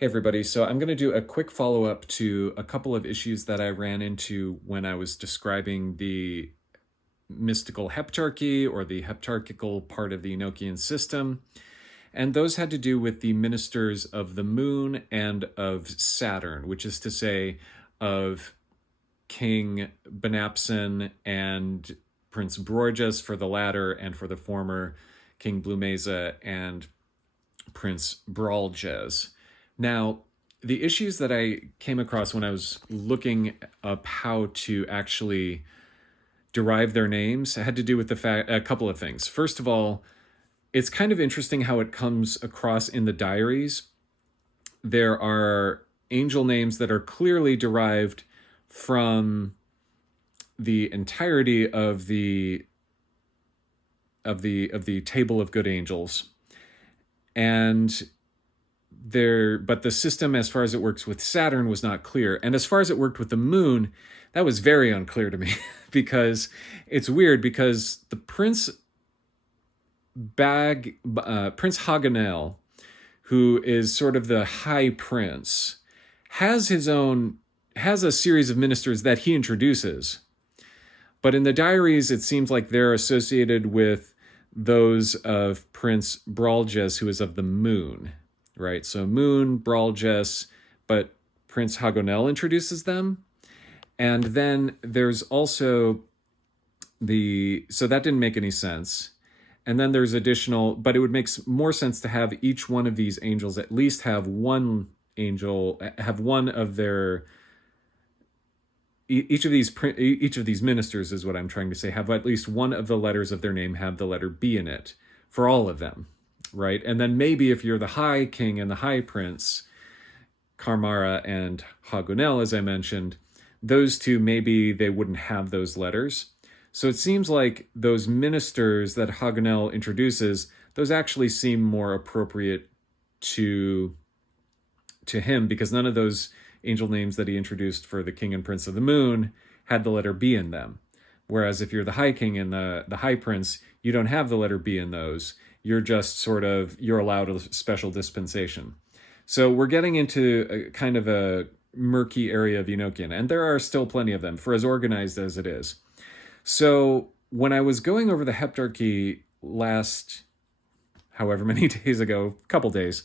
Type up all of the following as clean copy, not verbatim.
Hey everybody, so I'm going to do a quick follow-up to a couple of issues that I ran into when I was describing the mystical heptarchy or the heptarchical part of the Enochian system. And those had to do with the ministers of the moon and of Saturn, which is to say of King Bnapsen and Prince Brorges for the latter, and for the former King Blumaza and Prince Bralges. Now, the issues that I came across when I was looking up how to actually derive their names had to do with a couple of things. First of all, it's kind of interesting how it comes across in the diaries. There are angel names that are clearly derived from the entirety of the table of good angels, and but the system as far as it works with Saturn was not clear. And as far as it worked with the moon, that was very unclear to me because it's weird because the Prince Hagenel, who is sort of the high prince, has a series of ministers that he introduces. But in the diaries, it seems like they're associated with those of Prince Bralges, who is of the moon. Right, so Moon, Bralges, but Prince Hagenel introduces them. And then there's also so that didn't make any sense. And then there's additional, but it would make more sense to have each one of these angels at least have one angel, have one of their, each of these ministers is what I'm trying to say, have at least one of the letters of their name have the letter B in it for all of them. Right, and then maybe if you're the High King and the High Prince, Karmara and Hagenel, as I mentioned, those two, maybe they wouldn't have those letters. So it seems like those ministers that Hagenel introduces, those actually seem more appropriate to him, because none of those angel names that he introduced for the King and Prince of the Moon had the letter B in them. Whereas if you're the High King and the High Prince, you don't have the letter B in those. You're just you're allowed a special dispensation. So we're getting into a kind of a murky area of Enochian, and there are still plenty of them, for as organized as it is. So when I was going over the Heptarchy last, however many days ago, couple days,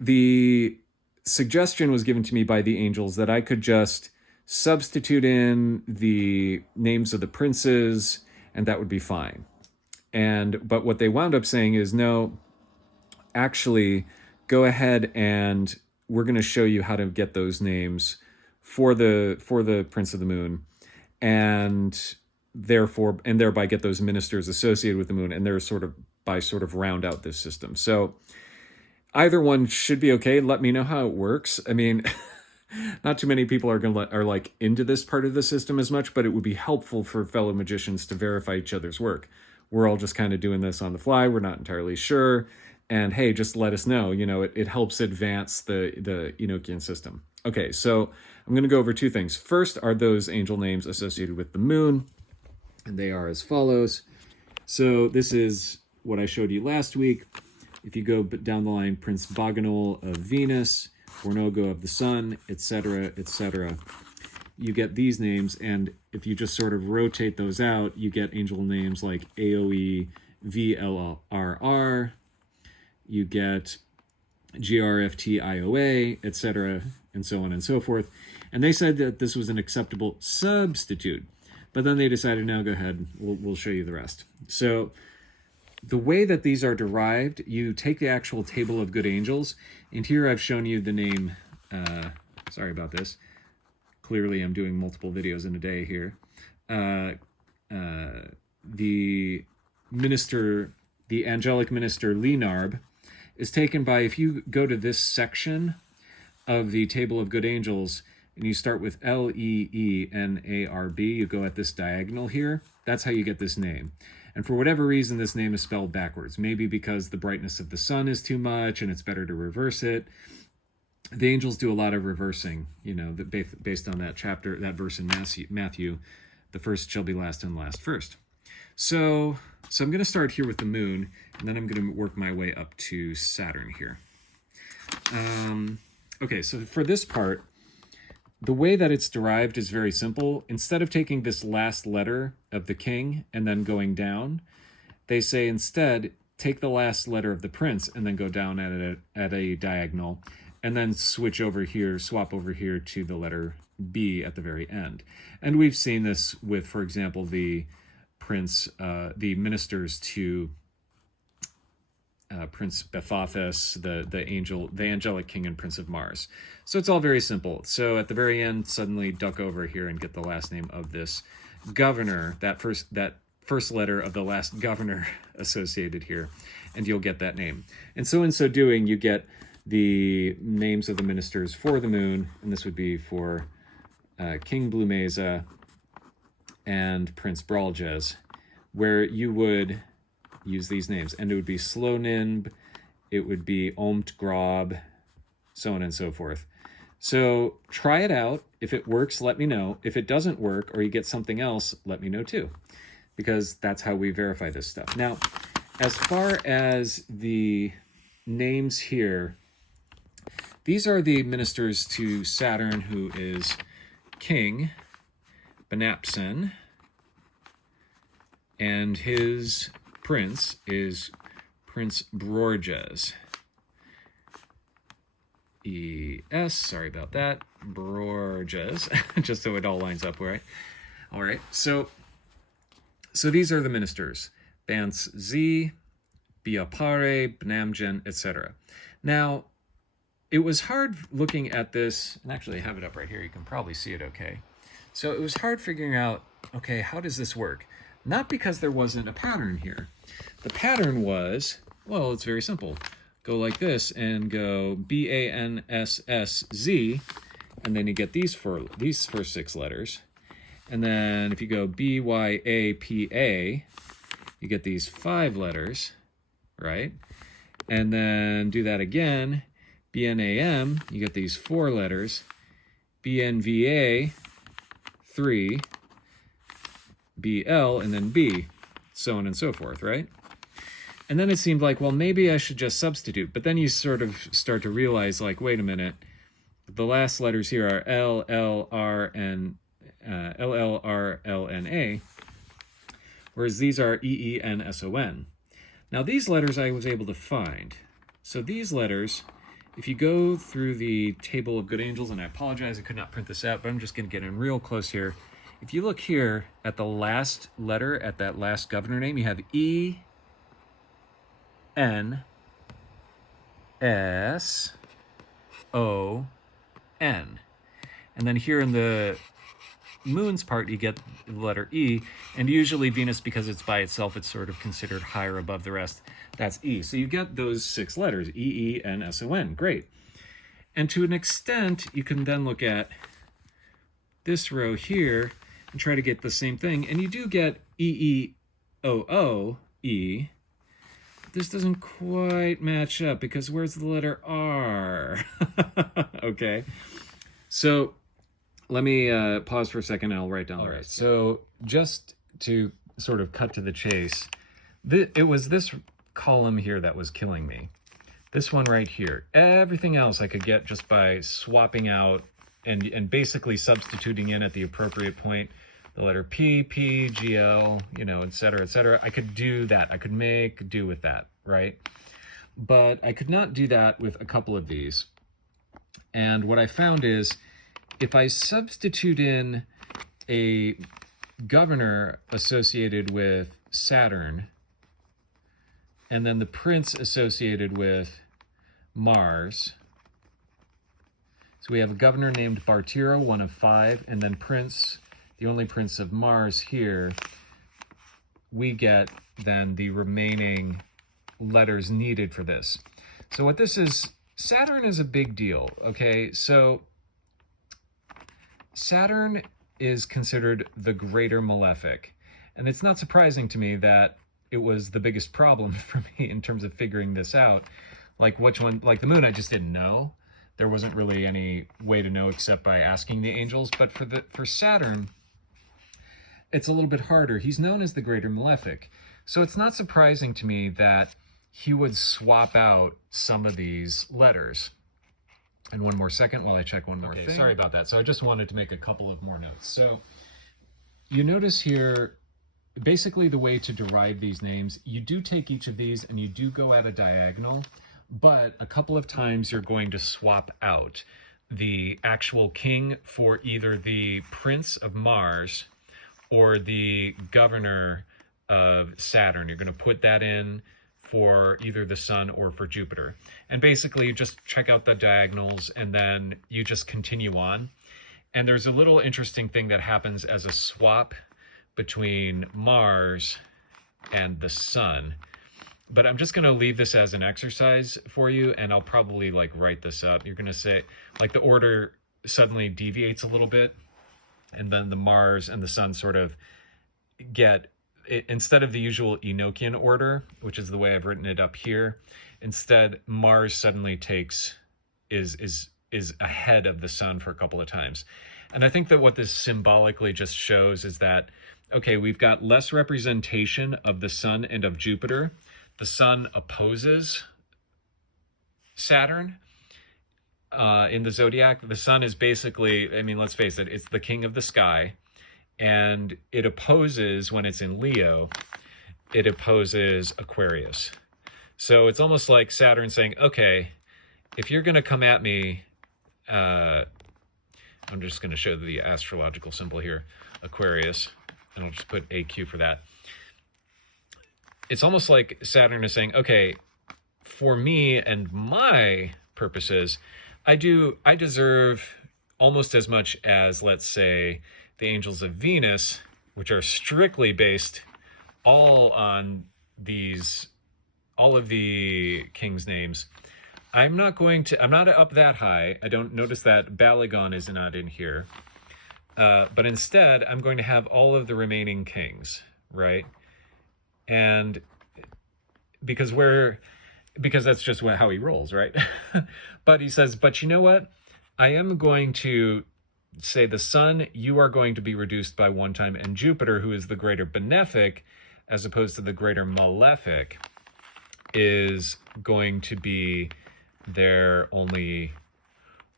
the suggestion was given to me by the angels that I could just substitute in the names of the princes, and that would be fine. But what they wound up saying is, no, actually, go ahead and we're going to show you how to get those names for the Prince of the Moon, and thereby get those ministers associated with the moon, and they're sort of round out this system. So either one should be okay. Let me know how it works. I mean, not too many people are like into this part of the system as much, but it would be helpful for fellow magicians to verify each other's work. We're all just kind of doing this on the fly. We're not entirely sure. And hey, just let us know. You know, it helps advance the Enochian system. Okay, so I'm going to go over two things. First are those angel names associated with the moon. And they are as follows. So this is what I showed you last week. If you go down the line, Prince Baganol of Venus, Bornogo of the Sun, etc., etc., you get these names, and if you just sort of rotate those out, you get angel names like AOE, VLRR, you get GRFT, IOA, etc., and so on and so forth. And they said that this was an acceptable substitute, but then they decided, no, go ahead, we'll show you the rest. So the way that these are derived, you take the actual table of good angels, and here I've shown you the name, sorry about this, clearly I'm doing multiple videos in a day here. The angelic minister Lenarb is taken by, if you go to this section of the table of good angels, and you start with Leenarb, you go at this diagonal here, that's how you get this name. And for whatever reason, this name is spelled backwards. Maybe because the brightness of the sun is too much and it's better to reverse it. The angels do a lot of reversing, you know, based on that chapter, that verse in Matthew, the first shall be last and the last first. So I'm going to start here with the moon, and then I'm going to work my way up to Saturn here. Okay, so for this part, the way that it's derived is very simple. Instead of taking this last letter of the king and then going down, they say instead, take the last letter of the prince and then go down at a diagonal, and then switch over here, swap over here to the letter B at the very end. And we've seen this with, for example, the ministers to Prince Bephathus, the angelic king and prince of Mars. So it's all very simple. So at the very end, suddenly duck over here and get the last name of this governor, that first letter of the last governor associated here, and you'll get that name. And so in so doing, you get the names of the ministers for the moon, and this would be for King Blumaza and Prince Bralges, where you would use these names. And it would be Sloninb, it would be Omt Grob, so on and so forth. So try it out. If it works, let me know. If it doesn't work or you get something else, let me know too, because that's how we verify this stuff. Now, as far as the names here, these are the ministers to Saturn, who is King Bnapsen, and his prince is Prince Brorges. Sorry about that, Brorges, just so it all lines up, right? All right, so these are the ministers, Bans Z, Biapare, Bnamgen, etc. Now, it was hard looking at this, and actually I have it up right here, you can probably see it okay. So it was hard figuring out, okay, how does this work? Not because there wasn't a pattern here. The pattern was, well, it's very simple. Go like this and go B-A-N-S-S-Z, and then you get these first 6 letters. And then if you go B-Y-A-P-A, you get these 5 letters, right? And then do that again, B-N-A-M, you get these 4 letters, B-N-V-A, 3, B-L, and then B, so on and so forth, right? And then it seemed like, well, maybe I should just substitute. But then you sort of start to realize, like, wait a minute, the last letters here are L, L, R, and L, L, R, L, N, A, whereas these are E, E, N, S, O, N. Now, these letters I was able to find. So these letters, if you go through the table of good angels, and I apologize, I could not print this out, but I'm just going to get in real close here. If you look here at the last letter, at that last governor name, you have E, N, S, O, N. And then here in the moon's part, you get the letter E, and usually Venus, because it's by itself, it's sort of considered higher above the rest. That's E. So you get those 6 letters, E, E, N, S, O, N. Great. And to an extent, you can then look at this row here and try to get the same thing, and you do get E-E-O-O-E. This doesn't quite match up, because where's the letter R? Okay, so let me pause for a second and I'll write down the rest. So just to sort of cut to the chase, it was this column here that was killing me. This one right here. Everything else I could get just by swapping out and basically substituting in at the appropriate point the letter P, P, G, L, you know, et cetera, et cetera. I could do that. I could make do with that, right? But I could not do that with a couple of these. And what I found is, if I substitute in a governor associated with Saturn, and then the prince associated with Mars, so we have a governor named Bartira, 1 of 5, and then prince, the only prince of Mars here, we get then the remaining letters needed for this. So what this is, Saturn is a big deal, okay? So Saturn is considered the greater malefic, and it's not surprising to me that it was the biggest problem for me in terms of figuring this out. Like which one, like the moon, I just didn't know. There wasn't really any way to know except by asking the angels. But for Saturn, it's a little bit harder. He's known as the greater malefic. So it's not surprising to me that he would swap out some of these letters. And one more second while I check one more thing. Sorry about that. So I just wanted to make a couple of more notes. So you notice here, basically the way to derive these names, you do take each of these and you do go at a diagonal, but a couple of times you're going to swap out the actual king for either the Prince of Mars or the governor of Saturn. You're going to put that in for either the sun or for Jupiter. And basically you just check out the diagonals and then you just continue on. And there's a little interesting thing that happens as a swap between Mars and the sun. But I'm just going to leave this as an exercise for you, and I'll probably like write this up. You're going to say, like, the order suddenly deviates a little bit, and then the Mars and the sun sort of get, instead of the usual Enochian order, which is the way I've written it up here, instead Mars suddenly is ahead of the sun for a couple of times. And I think that what this symbolically just shows is that, okay, we've got less representation of the sun and of Jupiter. The sun opposes Saturn in the zodiac. The sun is basically, I mean, let's face it, it's the king of the sky. And it opposes, when it's in Leo, it opposes Aquarius. So it's almost like Saturn saying, okay, if you're going to come at me, I'm just going to show the astrological symbol here, Aquarius, and I'll just put AQ for that. It's almost like Saturn is saying, okay, for me and my purposes, I deserve almost as much as, let's say, the angels of Venus, which are strictly based all on all of the king's names. I'm not up that high. I don't notice that Balagon is not in here. But instead, I'm going to have all of the remaining kings, right? And because that's just how he rolls, right? But he says, but you know what? I am going to say the sun, you are going to be reduced by one time, and Jupiter, who is the greater benefic, as opposed to the greater malefic, is going to be there only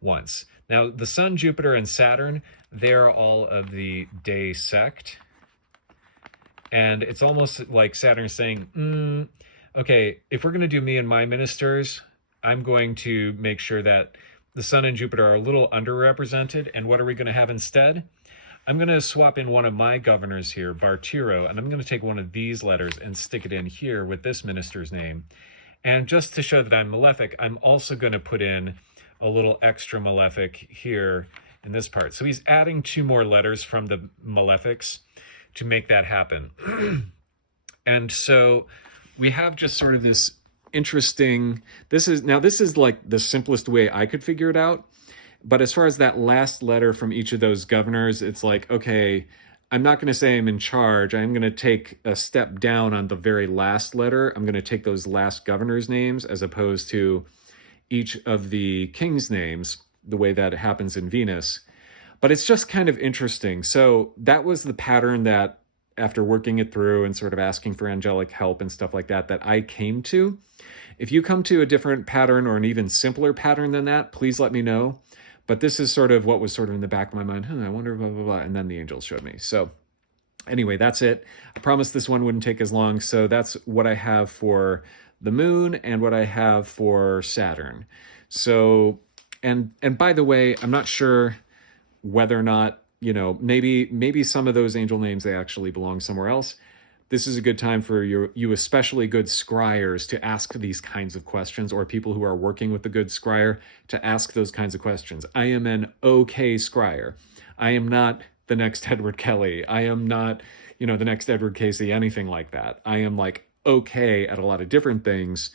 once. Now, the sun, Jupiter, and Saturn, they're all of the day sect. And it's almost like Saturn saying, okay, if we're going to do me and my ministers, I'm going to make sure that the sun and Jupiter are a little underrepresented. And what are we going to have instead? I'm going to swap in one of my governors here, Bartiro, and I'm going to take one of these letters and stick it in here with this minister's name. And just to show that I'm malefic, I'm also going to put in a little extra malefic here in this part. So he's adding 2 more letters from the malefics to make that happen. And so we have just sort of this interesting, this is like the simplest way I could figure it out. But as far as that last letter from each of those governors, it's like, okay, I'm not going to say I'm in charge. I'm going to take a step down on the very last letter. I'm going to take those last governors' names as opposed to each of the king's names, the way that it happens in Venus. But it's just kind of interesting. So that was the pattern that, after working it through and sort of asking for angelic help and stuff like that, that I came to. If you come to a different pattern or an even simpler pattern than that, please let me know. But this is sort of what was sort of in the back of my mind. I wonder, blah, blah, blah. And then the angels showed me. So anyway, that's it. I promised this one wouldn't take as long. So that's what I have for the moon and what I have for Saturn. So, and by the way, I'm not sure whether or not, maybe some of those angel names, they actually belong somewhere else. This is a good time for you especially good scryers to ask these kinds of questions, or people who are working with a good scryer to ask those kinds of questions. I am an okay scryer. I am not the next Edward Kelly. I am not, the next Edward Casey, anything like that. I am like okay at a lot of different things,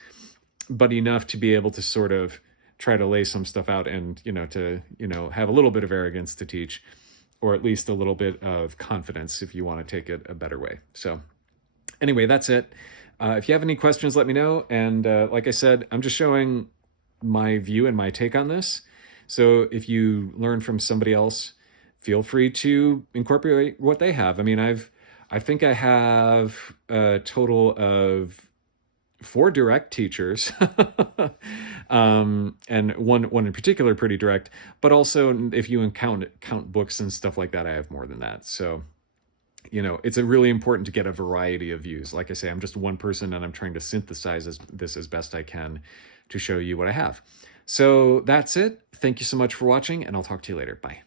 but enough to be able to sort of try to lay some stuff out and, to have a little bit of arrogance to teach, or at least a little bit of confidence if you want to take it a better way. So anyway, that's it. If you have any questions, let me know. And like I said, I'm just showing my view and my take on this. So if you learn from somebody else, feel free to incorporate what they have. I mean, I think I have a total of 4 direct teachers, and one in particular pretty direct. But also, if you count books and stuff like that, I have more than that. So it's a really important to get a variety of views. Like I say, I'm just one person, and I'm trying to synthesize this as best I can to show you what I have. So that's it. Thank you so much for watching, and I'll talk to you later. Bye.